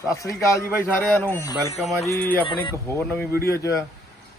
ਸਤਿ ਸ੍ਰੀ ਅਕਾਲ ਜੀ ਬਾਈ ਸਾਰਿਆਂ ਨੂੰ। ਵੈਲਕਮ ਆ ਜੀ ਆਪਣੀ ਇੱਕ ਹੋਰ ਨਵੀਂ ਵੀਡੀਓ 'ਚ।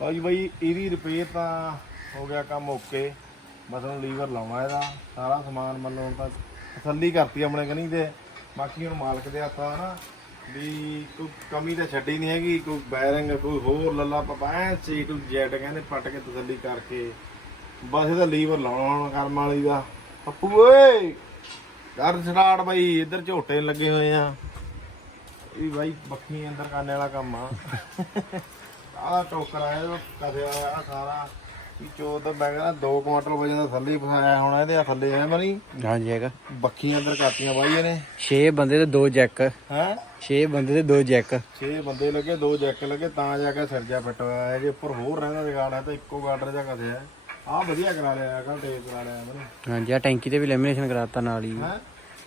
ਲਓ ਜੀ ਬਾਈ, ਇਹਦੀ ਰਿਪੇਅਰ ਤਾਂ ਹੋ ਗਿਆ ਕੰਮ ਓਕੇ ਬਸ ਹੁਣ ਲੀਵਰ ਲਾਉਣਾ ਇਹਦਾ। ਸਾਰਾ ਸਮਾਨ ਮਤਲਬ ਹੁਣ ਤਾਂ ਤਸੱਲੀ ਕਰਤੀ ਆਪਣੇ ਕਨੀ ਤੇ। ਬਾਕੀ ਹੁਣ ਮਾਲਕ ਦੇ ਹੱਥਾਂ ਨਾ ਵੀ ਕੋਈ ਕਮੀ ਤਾਂ ਛੱਡੀ ਨਹੀਂ ਹੈਗੀ। ਕੋਈ ਬੈਰਿੰਗ ਕੋਈ ਹੋਰ ਲੱਲਾ ਪਪਾ ਐ ਸੀ ਟੂ ਜੈਟ ਕਹਿੰਦੇ ਪੱਟ ਕੇ ਤਸੱਲੀ ਕਰਕੇ। ਬਸ ਇਹਦਾ ਲੀਵਰ ਲਾਉਣਾ ਹੁਣ ਕਰਮ ਵਾਲੀ ਦਾ। ਪੱਪੂ ਓਏ! ਕਰ ਸਟਾਰਟ ਬਾਈ। ਇੱਧਰ ਝੋਟੇ ਲੱਗੇ ਹੋਏ ਆ। ਇਹ ਬਾਈ ਬੱਖੀ ਅੰਦਰ ਕਰਨੇ ਵਾਲਾ ਕੰਮ ਆ। ਆਹ ਟੋਕਰ ਆਇਆ ਕਰਿਆ ਆ ਸਾਰਾ। ਵੀ ਚੋਦ ਮੈਂ ਕਹਿੰਦਾ 2 ਕੁਇੰਟਲ ਵਜਨ ਦਾ ਥੱਲੇ ਹੀ ਫਸਾਇਆ ਹੋਣਾ ਇਹਦੇ ਆ ਥੱਲੇ ਹੈ ਮਨੀ। ਹਾਂਜੀ ਹੈਗਾ। ਬੱਖੀ ਅੰਦਰ ਕਰਤੀਆਂ ਬਾਈ ਇਹਨੇ। 6 ਬੰਦੇ ਤੇ 2 ਜੈਕ। ਹੈ? 6 ਬੰਦੇ ਤੇ 2 ਜੈਕ। 6 ਬੰਦੇ ਲੱਗੇ ਦੋ ਜੈਕ ਲੱਗੇ ਤਾਂ ਜਾ ਕੇ ਸਰਜਾ ਫਿੱਟ ਹੋਇਆ ਹੈ ਜੇ ਉੱਪਰ ਹੋਰ ਰਹਿੰਦਾ ਜਗਾੜ ਹੈ ਤਾਂ ਇੱਕੋ ਗਾਡਰ ਜਾ ਕਸਿਆ ਆ ਵਧੀਆ ਕਰਾ ਲਿਆ ਕੱਲ ਟੇਪ ਕਰਾ ਲਿਆ ਮਨੀ। ਹਾਂਜੀ ਆ ਟੈਂਕੀ ਤੇ ਵੀ ਲੈਮੀਨੇਸ਼ਨ ਕਰਾਤਾ ਨਾਲ ਹੀ। ਹੈ?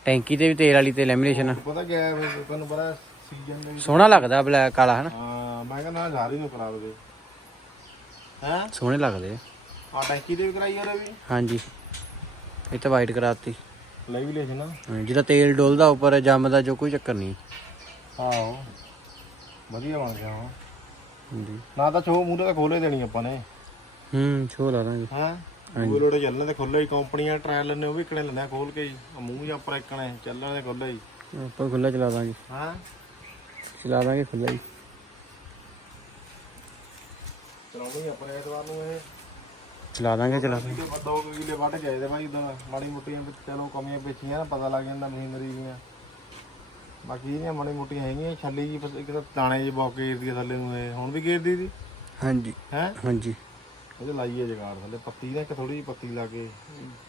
ਟੈਂਕੀ ਤੇ ਵੀ ਤੇਲ ਵਾਲੀ ਤੇ ਲੈਮੀਨੇਸ਼ਨ ਪਤਾ ਹੈ ਵੀ ਤੁਹਾਨੂੰ ਪਤਾ ਸੀਜ਼ਨ ਦੇ ਵਿੱਚ ਸੋਹਣਾ ਲੱਗਦਾ ਬਲੈਕ ਕਾਲਾ ਹਨਾ? ਹਾਂ ਮੈਂ ਕਹਿੰਦਾ ਸਾਰੀ ਨੂੰ ਕਰਾ ਦੇ ਹੈ? ਸੋਹਣੇ ਲੱਗਦੇ ਆ। ਆ ਟੈਂਕੀ ਦੇ ਵੀ ਕਰਾਈ ਉਹਦੇ ਵੀ। ਹਾਂਜੀ। ਇਹ ਤਾਂ ਵਾਈਟ ਕਰਾਤੀ। ਲੈ ਵੀ ਲੈ ਸੀ ਨਾ। ਹਾਂ, ਜਿਹਦਾ ਤੇਲ ਡੋਲਦਾ ਉੱਪਰ ਜੰਮਦਾ ਜੋ ਕੋਈ ਚੱਕਰ ਨਹੀਂ। ਆਹੋ। ਵਧੀਆ ਬਣ ਗਿਆ ਹਾਂ ਹਾਂਜੀ। ਨਾ ਤਾਂ ਛੋ ਮੂਰੇ ਤਾਂ ਖੋਲੇ ਦੇਣੀ ਆਪਾਂ ਨੇ। ਹੂੰ ਛੋ ਲਾ ਦਾਂਗੇ। ਹਾਂ? ਦੂਏ ਲੋੜੇ ਚੱਲਣ ਤੇ ਖੁੱਲੇ ਹੀ ਕੰਪਨੀਆਂ ਟ੍ਰਾਇਲ ਲੈਣੇ ਉਹ ਵੀ ਇਕਣੇ ਲੈਣੇ ਖੋਲ ਕੇ ਜੀ ਆਹ ਮੂੰਹ ਜਾਂ ਉੱਪਰ ਇਕਣੇ ਚੱਲਣ ਦੇ ਖੁੱਲੇ ਹੀ। ਆਪਾਂ ਖੁੱਲਾ ਚਲਾ ਦਾਂਗੇ। ਹਾਂ? ਚਲਾ ਦਾਂਗੇ ਖੁੱਲਾ ਹੀ। ਚਲਾਉਣੀ ਆਪਣੇ ਐਤਵਾਰ ਨੂੰ ਇਹ। ਚਲਾ ਦਾਂਗੇ ਚਲਾ ਦਾਂਗੇ। ਦੋ ਕੁ ਕਿਲੇ ਵੱਢ ਗਏ ਤੇ ਭਾਈ ਉਦੋਂ ਮਾੜੀ ਮੋਟੀਆਂ ਵਿੱਚ ਚਲੋ ਕਮੀਆਂ ਪੇਚੀਆਂ ਨਾ ਪਤਾ ਲੱਗ ਜਾਂਦਾ ਮਸ਼ੀਨਰੀ ਦੀਆਂ। ਬਾਕੀ ਇਹ ਮਾੜੀ ਮੋਟੀਆਂ ਹੈਗੀਆਂ ਛੱਲੀ ਜੀ ਬਸ ਇੱਕ ਤਾਂ ਦਾਣੇ ਜੀ ਬਹੁਤ ਗੇਰਦੀ ਆ ਥੱਲੇ ਨੂੰ ਇਹ। ਹੁਣ ਵੀ ਗੇਰਦੀ ਦੀ ਹਾਂਜੀ। ਹੈ? ਹਾਂਜੀ। ਉਹਦੇ ਲਾਈਏ ਜਗਾੜ ਥੱਲੇ ਪੱਤੀ ਨਾ ਇੱਕ ਥੋੜੀ ਜਿਹੀ ਪੱਤੀ ਲਾ ਕੇ।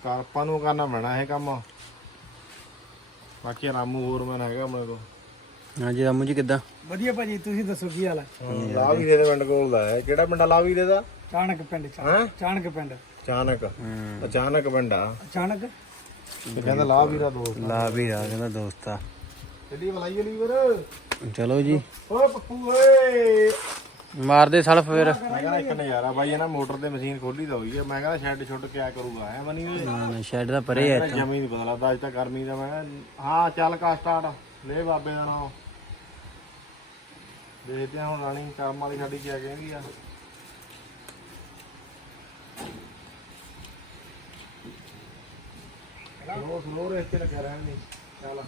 ਕਰਪਾਂ ਨੂੰ ਕਰਨਾ ਪੈਣਾ ਇਹ ਕੰਮ। ਬਾਕੀ ਰਾਮੂ ਹੋਰ ਮੈਂ ਹੈਗਾ ਆਪਣੇ ਕੋਲ। ਹਾਂਜੀ ਰਾਮੂ ਜੀ ਕਿੱਦਾਂ? ਵਧੀਆ ਭਾਜੀ ਤੁਸੀਂ ਦੱਸੋ ਕੀ ਹਾਲ ਹੈ ਲਾ ਵੀ ਦੇ ਪਿੰਡ ਕੋਲ ਦਾ ਹੈ। ਕਿਹੜਾ ਪਿੰਡ ਲਾ ਵੀ ਦਾ? ਚਾਣਕ ਪਿੰਡ ਚਾਣਕ ਪਿੰਡ। ਅਚਾਨਕ ਅਚਾਨਕ ਪਿੰਡ ਆ। ਚਾਣਕ ਤੇ ਕਹਿੰਦਾ ਲਾ ਵੀਰਾ ਦੋਸਤ ਲਾ ਵੀ ਰਾ ਕਹਿੰਦਾ ਦੋਸਤਾ ਚੱਲੀ ਬਲਾਈਏ ਲੀਵਰ ਚਲੋ ਜੀ। ਓਏ ਪੱਪੂ ਓਏ। ਮਾਰਦੇ ਸਲਫ ਫਿਰ। ਮੈਂ ਕਹਿੰਦਾ ਇੱਕ ਨਜ਼ਾਰਾ ਬਾਈ ਇਹ ਨਾ ਮੋਟਰ ਤੇ ਮਸ਼ੀਨ ਖੋਲੀ ਤਾਂ ਹੋਈ ਹੈ ਮੈਂ ਕਹਿੰਦਾ ਸ਼ੈੱਡ ਛੁੱਟ ਕੇ ਆ ਕਰੂਗਾ ਹੈ ਮਨੀ ਓਏ। ਨਾ ਨਾ ਸ਼ੈਡ ਦਾ ਪਰੇ ਹੈ ਮੇਰਾ ਜਮੀ ਨਹੀਂ ਪਤਾ ਲੱਗਦਾ ਅੱਜ ਤਾਂ ਗਰਮੀ ਦਾ ਮੈਂ ਹਾਂ ਚੱਲ ਕਾ ਸਟਾਰਟ ਲੈ ਬਾਬੇ ਦਾ ਨਾਮ। ਦੇਖਦੇ ਹਾਂ ਹੁਣ ਰਾਣੀ ਕੰਮ ਵਾਲੀ ਸਾਡੀ ਕੀ ਕਹਿੰਦੀ ਆ। ਸਲੋ ਸਲੋ ਰੇਸ ਤੇ ਲੱਗਿਆ ਰਹਿਣ ਨਹੀਂ ਚੱਲ।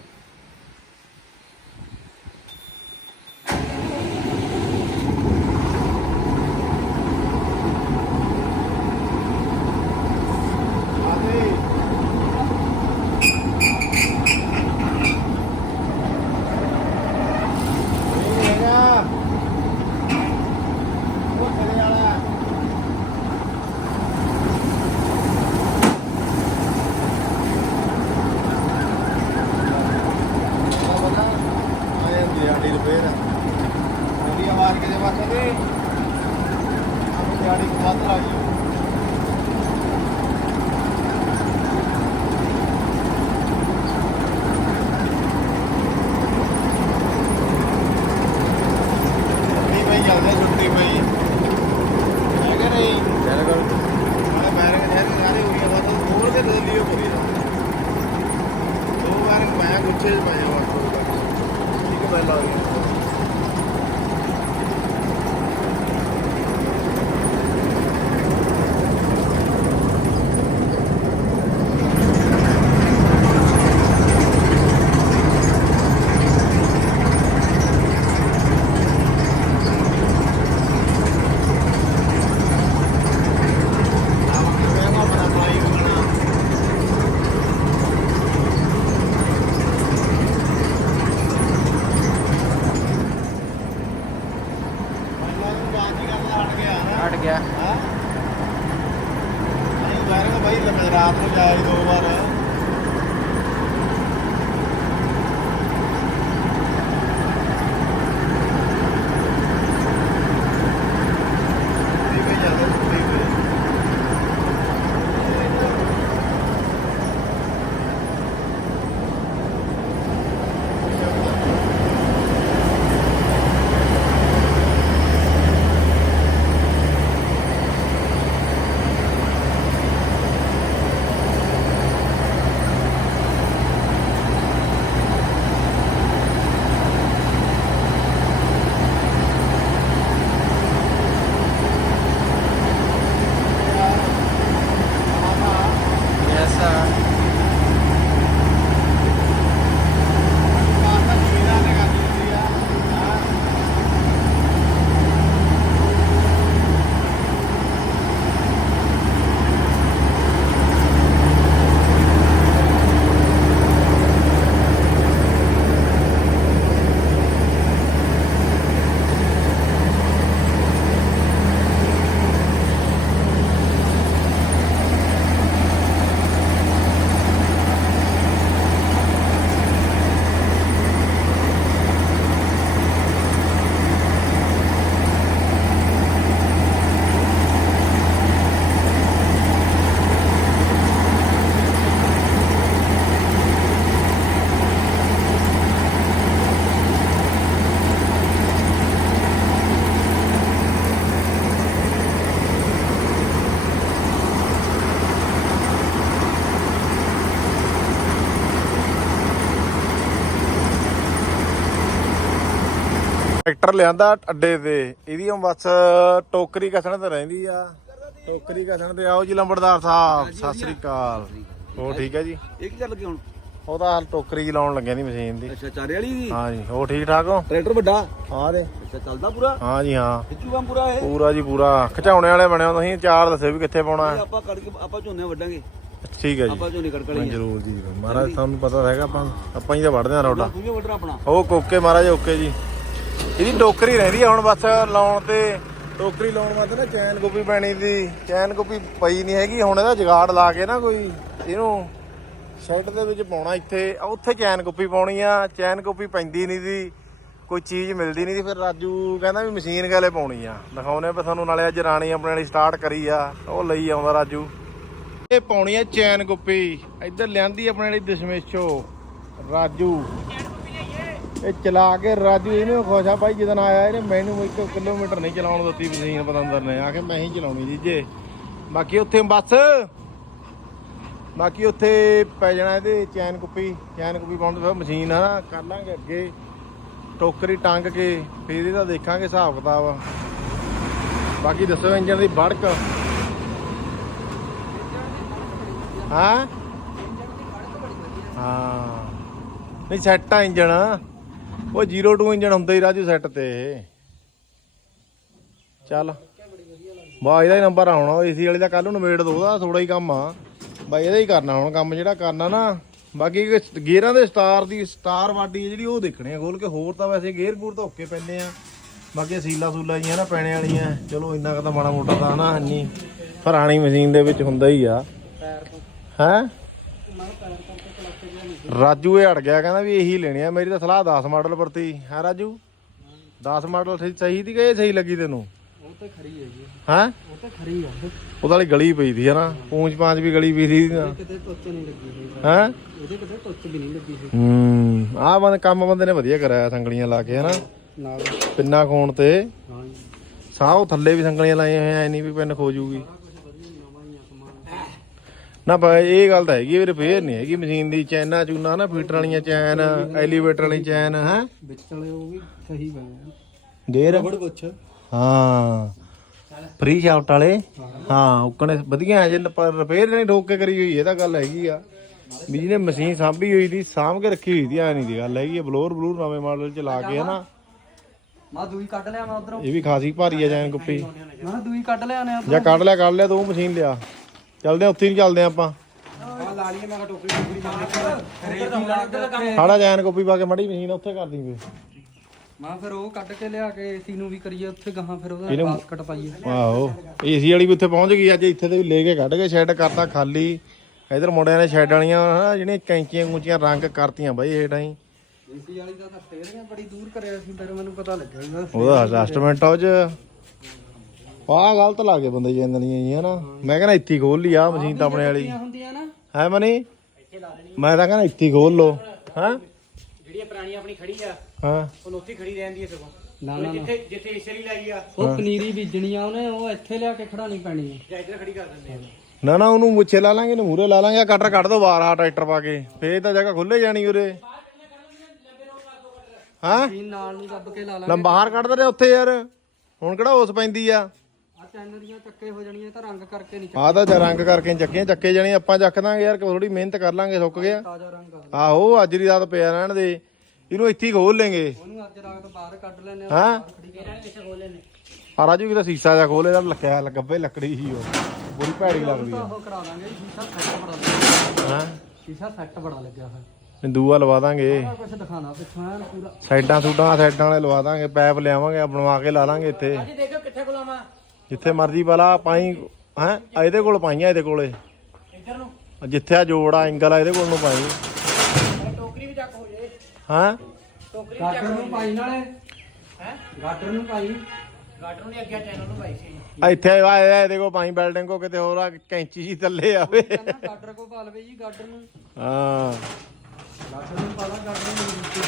ਟਰੈਕਟਰ ਲਿਆਂਦਾ ਅੱਡੇ ਤੇ। ਇਹਦੀ ਹੁਣ ਬਸ ਟੋਕਰੀ ਕਸਣ ਤੇ ਰਹਿੰਦੀ ਆ। ਟੋਕਰੀ ਕਸਣ ਤੇ ਆਓ ਜੀ ਲੰਬੜਦਾਰ ਸਾਹਿਬ ਸਤਿ ਸ੍ਰੀ ਅਕਾਲ। ਹੋ ਠੀਕ ਹੈ ਜੀ? ਇਹ ਕੀ ਚੱਲ ਗਿਆ ਹੁਣ? ਉਹਦਾ ਹਾਲ ਟੋਕਰੀ ਲਾਉਣ ਲੱਗਿਆ ਦੀ ਮਸ਼ੀਨ ਦੀ। ਅੱਛਾ ਚਾਰੇ ਵਾਲੀ ਦੀ? ਹਾਂ ਜੀ ਹੋ ਠੀਕ ਠਾਕ ਹੋ? ਟਰੈਕਟਰ ਵੱਡਾ? ਹਾਂ ਦੇ ਅੱਛਾ ਚੱਲਦਾ ਪੂਰਾ? ਹਾਂ ਜੀ ਹਾਂ। ਖਿੱਚੂ ਕੰਮ ਪੂਰਾ ਇਹ? ਪੂਰਾ ਜੀ ਪੂਰਾ। ਖਿਚਾਉਣੇ ਵਾਲੇ ਬਣੇ ਹੋ ਤੁਸੀਂ ਚਾਰ ਦੱਸੇ ਵੀ ਕਿੱਥੇ ਪਾਉਣਾ। ਹੈ। ਆਪਾਂ ਕੱਢ ਕੇ ਆਪਾਂ ਝੋਨੇ ਵੱਢਾਂਗੇ। ਠੀਕ ਹੈ ਜੀ। ਆਪਾਂ ਝੋਨੇ ਕੜਕ ਹਾਂ, ਜ਼ਰੂਰ ਜੀ। ਮਹਾਰਾਜ ਤੁਹਾਨੂੰ ਪਤਾ ਹੈਗਾ ਆਪਾਂ ਆਪਾਂ ਹੀ ਤਾਂ ਵੜਦੇ ਆ ਰੋਡਾ। ਤੂੰ ਵੀ ਵੱਢਣਾ ਆਪਣਾ। ਉਹ ਕੋਕੇ ਮਹਾਰਾਜ ਓਕੇ ਜੀ। ਇਹਦੀ ਟੋਕਰੀ ਰਹਿੰਦੀ ਆ ਹੁਣ ਬਸ ਲਾਉਣ ਤੇ। ਟੋਕਰੀ ਲਾਉਣ ਵਾਸਤੇ ਨਾ ਚੈਨ ਗੋਪੀ ਪੈਣੀ ਦੀ ਚੈਨ ਗੋਪੀ ਪਈ ਨਹੀਂ ਹੈਗੀ, ਹੁਣ ਇਹਦਾ ਜਗਾੜ ਲਾ ਕੇ ਨਾ ਕੋਈ ਇਹਨੂੰ ਸ਼ੈੱਡ ਦੇ ਵਿੱਚ ਪਾਉਣਾ ਇੱਥੇ। ਉੱਥੇ ਚੈਨ ਗੋਪੀ ਪਾਉਣੀ ਆ, ਚੈਨ ਗੋਪੀ ਪੈਂਦੀ ਨਹੀਂ ਦੀ ਕੋਈ ਚੀਜ਼ ਮਿਲਦੀ ਨਹੀਂ ਦੀ ਫਿਰ ਰਾਜੂ ਕਹਿੰਦਾ ਵੀ ਮਸ਼ੀਨ ਗਾਲੇ ਪਾਉਣੀ ਆ। ਦਿਖਾਉਨੇ ਆ ਤੁਹਾਨੂੰ, ਨਾਲੇ ਅੱਜ ਰਾਣੀ ਆਪਣੇ ਵਾਲੀ ਸਟਾਰਟ ਕਰੀ ਆ। ਉਹ ਲਈ ਆਉਂਦਾ ਰਾਜੂ। ਇਹ ਪਾਉਣੀ ਆ ਚੈਨ ਗੋਪੀ। ਇੱਧਰ ਲਿਆਂਦੀ ਆਪਣੇ ਵਾਲੀ ਦਸ਼ਮੇਸ਼ੋ ਰਾਜੂ। ਇਹ ਚਲਾ ਕੇ ਰਾਜੂ ਇਹਨੂੰ ਖੁਸ਼ ਆ ਭਾਈ, ਜਦੋਂ ਆਇਆ ਇਹਨੇ ਮੈਨੂੰ 1 ਕਿਲੋਮੀਟਰ ਨਹੀਂ ਚਲਾਉਣ ਦਿੱਤੀ ਮਸ਼ੀਨ ਪਤੰਦਰ ਨੇ ਆ ਕੇ ਮੈਂ ਹੀ ਚਲਾਉਣੀ ਜੀ ਜੇ। ਬਾਕੀ ਉੱਥੇ ਬੱਸ। ਬਾਕੀ ਉੱਥੇ ਪੈ ਜਾਣਾ ਇਹਦੇ ਚੈਨ ਕੁੱਪੀ ਚੈਨ ਕੁੱਪੀ ਪਾਉਣ ਤੋਂ ਬਾਅਦ ਮਸ਼ੀਨ ਆ ਨਾ ਕਰ ਲਾਂਗੇ ਅੱਗੇ। ਟੋਕਰੀ ਟੰਗ ਕੇ, ਫਿਰ ਇਹਦਾ ਦੇਖਾਂਗੇ ਹਿਸਾਬ ਕਿਤਾਬ। ਬਾਕੀ ਦੱਸੋ ਇੰਜਨ ਦੀ ਬੜਕ ਹਾਂ? ਹਾਂ। ਨਹੀਂ ਸੈੱਟ ਆ ਇੰਜਣ। ਉਹ 02 ਇੰਜਣ ਹੁੰਦਾ ਹੀ ਰਾਜੂ ਸੈੱਟ ਤੇ ਇਹ। ਚੱਲ। ਬਾ, ਇਹਦਾ ਹੀ ਨੰਬਰ ਆਉਣਾ ਏਸੀ ਵਾਲੀ ਦਾ ਕੱਲ ਨੂੰ ਨਵੇੜ ਦੋ, ਉਹਦਾ ਥੋੜਾ ਹੀ ਕੰਮ ਆ। ਬਾਈ ਇਹਦਾ ਹੀ ਕਰਨਾ ਹੁਣ ਕੰਮ ਜਿਹੜਾ ਕਰਨਾ ਨਾ। ਬਾਕੀ ਗੇਅਰਾਂ ਦੇ ਸਟਾਰ ਦੀ ਸਟਾਰ ਵਾਡੀ ਜਿਹੜੀ ਉਹ ਦੇਖਣੀ ਆ ਖੋਲ ਕੇ। ਹੋਰ ਤਾਂ ਵੈਸੇ ਗੇਅਰ ਗੂਰ ਤਾਂ ਓਕੇ ਪੈਂਦੇ ਆ। ਬਾਕੀ ਸੀਲਾ ਸੂਲਾ ਜੀਆਂ ਨਾ ਪੈਣੇ ਵਾਲੀਆਂ। ਚਲੋ, ਇੰਨਾ ਕੁ ਤਾਂ ਮਾੜਾ ਮੋਟਾ ਤਾਂ ਨਾ, ਇੰਨੀ ਪੁਰਾਣੀ ਮਸ਼ੀਨ ਦੇ ਵਿੱਚ ਹੁੰਦਾ ਹੀ ਆ। ਹੈ? ਰਾਜੂ ਇਹ ਅੜ ਗਿਆ ਕਹਿੰਦਾ ਵੀ ਇਹੀ ਲੈਣੀ ਆ ਮੇਰੀ ਤਾਂ ਸਲਾਹ 10 ਮਾਡਲ ਪ੍ਰਤੀ ਹੈ ਰਾਜੂ? 10 ਮਾਡਲ ਸਹੀ- ਸਹੀ ਦੀ ਗਏ ਸਹੀ ਲੱਗੀ ਤੈਨੂੰ? ਉਹ ਤਾਂ ਖੜੀ ਹੈ ਜੀ ਹੈ? ਉਹ ਤਾਂ ਖੜੀ ਆ। ਉਹਦਾ ਵਾਲੀ ਗਲੀ ਪਈ ਦੀ ਹੈ ਨਾ ਪੂੰਛ ਪਾਂਚ ਵੀ ਗਲੀ ਪਈ ਦੀ ਕਿਤੇ ਟੁੱਚ ਨਹੀਂ ਲੱਗੀ ਹੋਈ ਹੈ? ਉਹਦੇ ਕਿਤੇ ਟੁੱਚ ਵੀ ਨਹੀਂ ਲੱਗੀ ਹੋਈ ਹੂੰ ਆਹ ਬੰਦ ਕੰਮ ਬੰਦੇ ਨੇ ਵਧੀਆ ਕਰਾਇਆ ਸੰਗਲੀਆਂ ਲਾ ਕੇ ਹਨਾ? ਨਾਲ। ਪਿੰਨਾ ਖੋਣ ਤੇ। ਹਾਂ ਜੀ। ਸਾਹ ਉਹ ਥੱਲੇ ਵੀ ਸੰਗਲੀਆਂ ਲਾਈਆਂ ਹੋਈਆਂ ਐ ਨਹੀਂ ਵੀ ਪਿੰਨ ਖੋ ਜੂਗੀ ਨਾ ਭਾਈ ਇਹ ਗੱਲ ਤਾਂ ਹੈਗੀ ਵੀ ਰਿਪੇਅਰ ਨਹੀਂ ਹੈਗੀ ਮਸ਼ੀਨ ਦੀ ਚੈਨਾ ਚੂਨਾ ਨਾ ਫੀਟਰ ਵਾਲੀਆਂ ਚੈਨ ਐਲੀਵੇਟਰ ਵਾਲੀ ਚੈਨ ਹੈ? ਵਿੱਚ ਵਾਲੇ ਉਹ ਵੀ ਸਹੀ ਬਣੇ ਗੇਅਰ ਬੜ ਪੁੱਛ। ਹਾਂ। ਫ੍ਰੀ ਸ਼ਾਫਟ ਵਾਲੇ? ਹਾਂ। ਉਕਣੇ ਵਧੀਆ ਹੈ ਜੇ ਰਿਪੇਅਰ ਨਹੀਂ ਠੋਕ ਕੇ ਕਰੀ ਹੋਈ ਇਹ ਤਾਂ ਗੱਲ ਹੈਗੀ ਆ। ਵੀ ਜਿਹਨੇ ਮਸ਼ੀਨ ਸਾਂਭੀ ਹੋਈ ਦੀ ਸਾਂਭ ਕੇ ਰੱਖੀ ਹੋਈ ਦੀ ਆ ਨਹੀਂ ਦੀ ਗੱਲ ਹੈਗੀ ਆ ਬਲੋਰ ਬਲੂਰ ਨਵੇਂ ਮਾਡਲ ਚ ਲਾ ਕੇ ਹਨਾ ਮੈਂ ਦੂਈ ਕੱਢ ਲਿਆ ਮੈਂ ਉਧਰੋਂ। ਇਹ ਵੀ ਖਾਸੀ ਭਾਰੀ ਆ ਜੈਨ ਗੁੱਪੀ ਮੈਂ ਦੂਈ ਕੱਢ ਲਿਆ ਨੇ ਜਾਂ ਕੱਢ ਲਿਆ ਕੱਢ ਲਿਆ ਤੂੰ ਮਸ਼ੀਨ ਲਿਆ। ਚੱਲਦੇ ਆ ਉੱਥੇ ਨਹੀਂ ਚੱਲਦੇ ਆਪਾਂ ਆ ਲਾ ਲਈਏ ਮੈਂ ਟੋਕਰੀ ਟੋਕਰੀ ਮਾਰ ਸਾਡਾ ਜੈਨ ਗੁੱਪੀ ਪਾ ਕੇ ਮੜੀ ਮਸ਼ੀਨ ਉੱਥੇ ਕਰ ਦੀ ਵੇ ਮੈਂ ਫਿਰ ਉਹ ਕੱਢ ਕੇ ਲਿਆ ਕੇ ਏਸੀ ਨੂੰ ਵੀ ਕਰੀਏ ਉੱਥੇ ਗਾਹਾਂ ਫਿਰ ਉਹਦਾ ਇਹਨੂੰ- ਬਾਸਕਟ ਪਾਈਏ। ਆਹੋ ਏਸੀ ਵਾਲੀ ਵੀ ਉੱਥੇ ਪਹੁੰਚ ਗਈ ਅੱਜ ਇੱਥੇ ਤੇ ਵੀ ਲੈ ਕੇ ਕੱਢ ਕੇ ਸ਼ੈੱਡ ਕਰਤਾ ਖਾਲੀ। ਇਧਰ ਮੁੰਡਿਆਂ ਨੇ ਸ਼ੈੱਡ ਵਾਲੀਆਂ ਹਨਾ ਜਿਹੜੀਆਂ ਕੈਂਚੀਆਂ ਕੂੰਚੀਆਂ ਰੰਗ ਕਰਤੀਆਂ ਬਾਈ ਹੇਠਾਂ ਹੀ। ਏਸੀ ਵਾਲੀ ਦਾ ਤਾਂ ਸਟੇਅਰਿੰਗ ਬੜੀ ਦੂਰ ਕਰਿਆ ਸੀ ਫਿਰ ਮੈਨੂੰ ਪਤਾ ਲੱਗਿਆ ਉਹਦਾ ਐਡਜਸਟਮੈਂਟ ਆ ਉਹ ਚ। ਆਹ ਗਲਤ ਲਾ ਕੇ ਬੰਦੇ ਜਾਂਦਣੀਆਂ ਜੀ ਹਨਾ ਮੈਂ ਕਹਿੰਦਾ ਇੱਥੇ ਖੋਲ ਲਈ ਆ ਮਸ਼ੀਨ ਤਾਂ ਆਪਣੇ ਵਾਲੀ। ਹੁੰਦੀਆਂ ਨਾ। ਹੈ ਮਨੀ? ਮੈਂ ਤਾਂ ਕਹਿੰਦਾ ਇੱਥੇ ਖੋਲ ਲੋ ਹਾਂ? ਜਿਹੜੀ ਪੁਰਾਣੀ ਆਪਣੀ ਖੜੀ ਆ ਹਾਂ। ਉਹ ਉੱਥੇ ਖੜੀ ਰਹਿੰਦੀ ਹੈ ਸਗੋਂ। ਨਾ ਨਾ ਨਾ। ਜਿੱਥੇ ਜਿੱਥੇ ਇਸਰੀ ਲਾਈ ਆ। ਉਹ ਪਨੀਰੀ ਬੀਜਣੀ ਆ ਉਹਨੇ ਉਹ ਇੱਥੇ ਲਿਆ ਕੇ ਖੜਾਣੀ ਪੈਣੀ ਆ। ਜਾਂ ਇੱਧਰ ਖੜੀ ਕਰ ਦਿੰਦੇ ਆ। ਨਾ ਨਾ ਉਹਨੂੰ ਮੁੱਛੇ ਲਾ ਲਾਂਗੇ ਨੂੰ ਮੂਰੇ ਲਾ ਲਾਂਗੇ ਕਟਰ ਕੱਢ ਦੋ ਬਾਹਰ ਆ ਟਰੈਕਟਰ ਪਾ ਕੇ। ਫੇਰ ਤਾਂ ਜਗ੍ਹਾ ਖੁੱਲੇ ਜਾਣੀ ਉਰੇ। ਹਾਂ? ਨਾਲ ਨੂੰ ਦੱਬ ਕੇ ਲਾ ਲਾ ਨਾ ਬਾਹਰ ਕੱਢ ਦੇ ਉੱਥੇ ਯਾਰ। ਹੁਣ ਕਿਹੜਾ ਉਸ ਪੈਂਦੀ ਆ? ਆ ਚੈਨਰੀਆਂ ਚੱਕੇ ਹੋ ਜਾਣੀਆਂ ਤਾਂ ਰੰਗ ਕਰਕੇ ਨਹੀਂ ਆਹ ਤਾਂ ਰੰਗ ਕਰਕੇ ਚੱਕੇ ਚੱਕੇ ਜਾਣੀ ਆਪਾਂ ਚੱਕ ਦਾਂਗੇ ਯਾਰ ਥੋੜੀ ਮਿਹਨਤ ਕਰ ਲਾਂਗੇ ਸੁੱਕ ਗਿਆ। ਤਾਜ਼ਾ ਰੰਗ ਆ ਆਹੋ ਅੱਜ ਦੀ ਰਾਤ ਪਿਆ ਰਹਿਣ ਦੇ ਇਹਨੂੰ ਇੱਥੇ ਹੀ ਖੋਲ ਲੈਂਗੇ ਉਹਨੂੰ ਅੱਜ ਰਾਤ ਬਾਹਰ ਕੱਢ ਲੈਨੇ ਆ ਹਾਂ? ਇਹਨਾਂ ਨੇ ਪਿੱਛੇ ਖੋਲੇ ਨੇ ਆ। ਰਾਜੂ ਕਿਤਾ ਸੀਸਾ ਜਾ ਖੋਲੇ ਦਾ ਲੱਕਿਆ ਗੱਬੇ ਲੱਕੜੀ ਸੀ ਉਹ ਬੜੀ ਭੈੜੀ ਲੱਗਦੀ ਆ। ਉਹ ਕਰਾ ਦਾਂਗੇ ਜੀ, ਸ਼ੀਸ਼ਾ ਸੈੱਟ ਬੜਾ ਲੱਗਿਆ ਹਾਂ? ਸ਼ੀਸ਼ਾ ਸੈੱਟ ਬੜਾ ਲੱਗਿਆ ਹੋਇਆ। ਦੂਆ ਲਵਾ ਦਾਂਗੇ। ਸਾਰਾ ਕੁਝ ਦਿਖਾਣਾ ਪਿੱਛੋਂ ਐਨ ਪੂਰਾ। ਸਾਈਡਾਂ ਸੂਡਾਂ ਸਾਈਡਾਂ ਵਾਲੇ ਲਵਾ ਦਾਂਗੇ ਪੈਪ ਲਿਆਵਾਂਗੇ ਬਣਵਾ ਕੇ ਲਾ ਲਾਂਗੇ ਇੱਥੇ। ਜੀ ਦੇਖੋ ਕਿੱਥੇ ਖੁਲਾਵਾ ਜਿੱਥੇ ਮਰਜ਼ੀ ਵਾਲਾ ਪਾਈ ਹੈ? ਇਹਦੇ ਕੋਲ ਪਾਈਆਂ ਇਹਦੇ ਕੋਲੇ। ਇੱਧਰ ਨੂੰ। ਜਿੱਥੇ ਆ ਜੋੜ ਆ ਐਂਗਲ ਆ ਇਹਦੇ ਕੋਲ ਨੂੰ ਪਾਈ। ਇਹ ਟੋਕਰੀ ਵੀ ਚੱਕ ਹੋ ਜੇ। ਹਾਂ? ਟੋਕਰੀ ਗਾਟਰ ਨੂੰ ਪਾਈ ਨਾਲੇ। ਹੈ? ਗਾਟਰ ਨੂੰ ਪਾਈ। ਗਾਟਰ ਨੂੰ ਅੱਗੇ ਚੈਨਲ ਨੂੰ ਪਾਈ ਸੀ। ਆ ਇੱਥੇ ਆ ਇਹਦਾ ਕੋਲ ਪਾਈ ਬਿਲਡਿੰਗ ਕੋ ਕਿਤੇ ਹੋਰ ਆ ਕੈਂਚੀ ਜੀ ਥੱਲੇ ਆਵੇ ਕਹਿੰਦਾ ਗਾਟਰ ਕੋ ਪਾ ਲਵੇ ਜੀ ਗਾਟਰ ਨੂੰ। ਹਾਂ। ਗਾਟਰ ਨੂੰ ਪਾ ਲਾ ਗਾਟਰ ਨੂੰ।